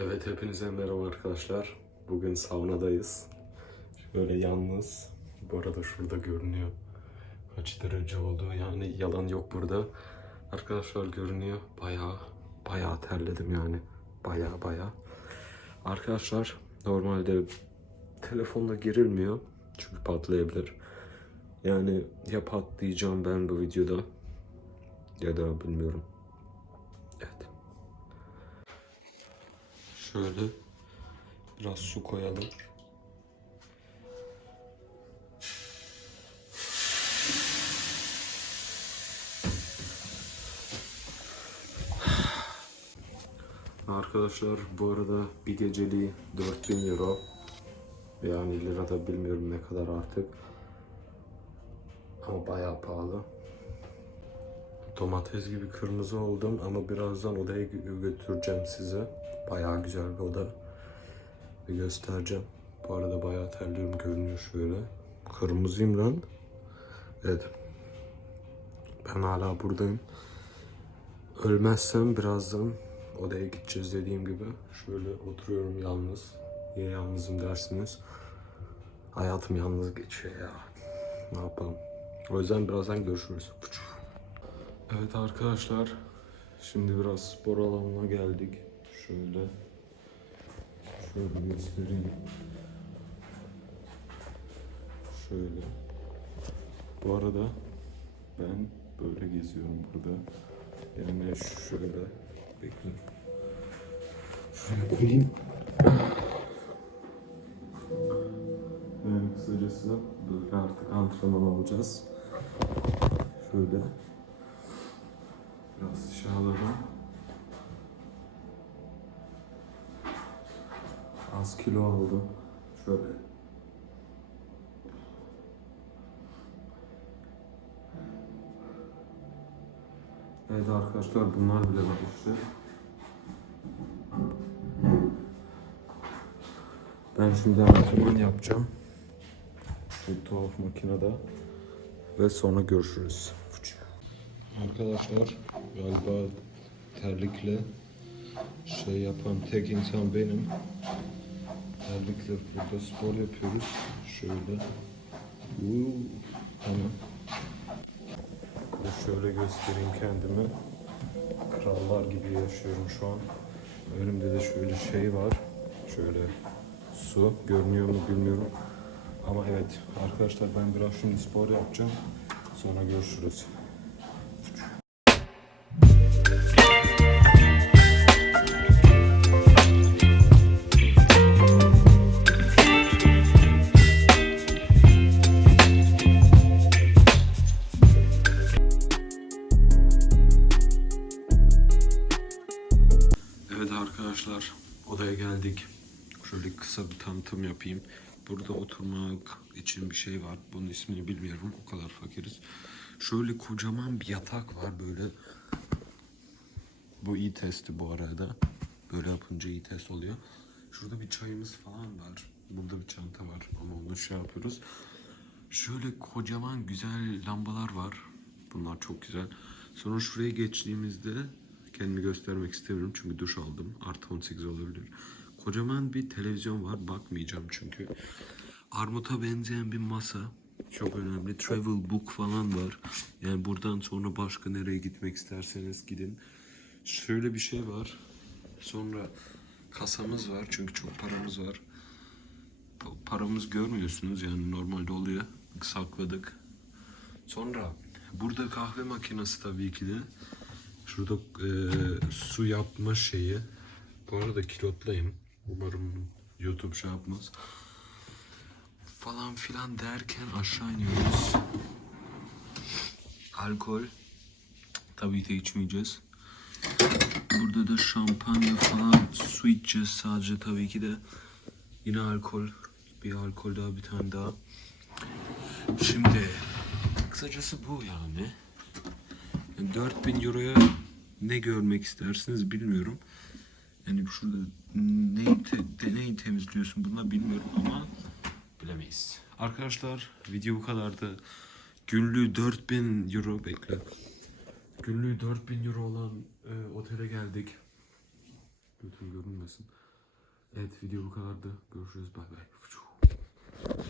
Evet hepinize merhaba arkadaşlar. Bugün saunadayız. Böyle yalnız. Bu arada şurada görünüyor. Kaç derece oldu yani yalan yok burada. Arkadaşlar görünüyor. Bayağı bayağı terledim yani. Bayağı bayağı. Arkadaşlar normalde telefonda girilmiyor. Çünkü patlayabilir. Yani ya patlayacağım ben bu videoda ya da bilmiyorum. Şöyle biraz su koyalım. Arkadaşlar bu arada bir geceliği 4000 euro. Yani lirada bilmiyorum ne kadar artık. Ama bayağı pahalı. Domates gibi kırmızı oldum ama birazdan odaya gö- götüreceğim size. Bayağı güzel bir oda. Ve göstereceğim. Bu arada bayağı terliyorum görünüyor şöyle. Kırmızıyım lan. Evet. Ben hala buradayım. Ölmezsem birazdan odaya gideceğiz dediğim gibi. Şöyle oturuyorum yalnız. Niye yalnızım dersiniz. Hayatım yalnız geçiyor ya. Ne yapalım. O yüzden birazdan görüşürüz. Evet arkadaşlar. Şimdi biraz spor alanına geldik. Şöyle. Şöyle göstereyim. Şöyle. Bu arada ben böyle geziyorum burada. Yani şöyle bekleyin. Şöyle koyayım. Yani kısacası böyle artık antrenman alacağız. Şöyle. Az kilo aldım. Şöyle. Evet arkadaşlar bunlar bile işte. Ben şimdi antrenman yapacağım. Bu tuhaf makinede. Ve sonra görüşürüz. Arkadaşlar galiba terlikle şey yapan tek insan benim. Terlikle burada spor yapıyoruz. Şöyle. Uuu. Tamam. Şöyle göstereyim kendimi. Krallar gibi yaşıyorum şu an. Önümde de şöyle şey var. Şöyle su. Görünüyor mu bilmiyorum. Ama evet arkadaşlar ben biraz şimdi spor yapacağım. Sonra görüşürüz. Arkadaşlar odaya geldik. Şöyle kısa bir tanıtım yapayım. Burada oturmak için bir şey var. Bunun ismini bilmiyorum. O kadar fakiriz. Şöyle kocaman bir yatak var böyle. Bu iyi testi bu arada. Böyle yapınca iyi test oluyor. Şurada bir çayımız falan var. Burada bir çanta var ama onu şey yapıyoruz. Şöyle kocaman güzel lambalar var. Bunlar çok güzel. Sonra şuraya geçtiğimizde kendimi göstermek istemiyorum çünkü duş aldım. Artı 18 olabilir. Kocaman bir televizyon var. Bakmayacağım çünkü. Armut'a benzeyen bir masa. Çok önemli. Travel book falan var. Yani buradan sonra başka nereye gitmek isterseniz gidin. Şöyle bir şey var. Sonra kasamız var çünkü çok paramız var. Pa- Paramız görmüyorsunuz yani normalde oluyor. Sakladık. Sonra burada kahve makinesi tabii ki de. Şurada e, su yapma şeyi. Bu arada kilotlayım. Umarım YouTube şey yapmaz. Falan filan derken aşağı iniyoruz. Alkol. Tabii ki içmeyeceğiz. Burada da şampanya falan su içeceğiz sadece tabii ki de. Yine alkol. Bir alkol daha bir tane daha. Şimdi kısacası bu yani. Yani 4000 euroya ne görmek istersiniz bilmiyorum. Yani şurada neyi, te, neyi temizliyorsun bunlar bilmiyorum ama bilemeyiz. Arkadaşlar video bu kadardı. Günlüğü 4000 euro bekle. Günlüğü 4000 euro olan e, otele geldik. Götüm görünmesin. Evet video bu kadardı. Görüşürüz bay bay.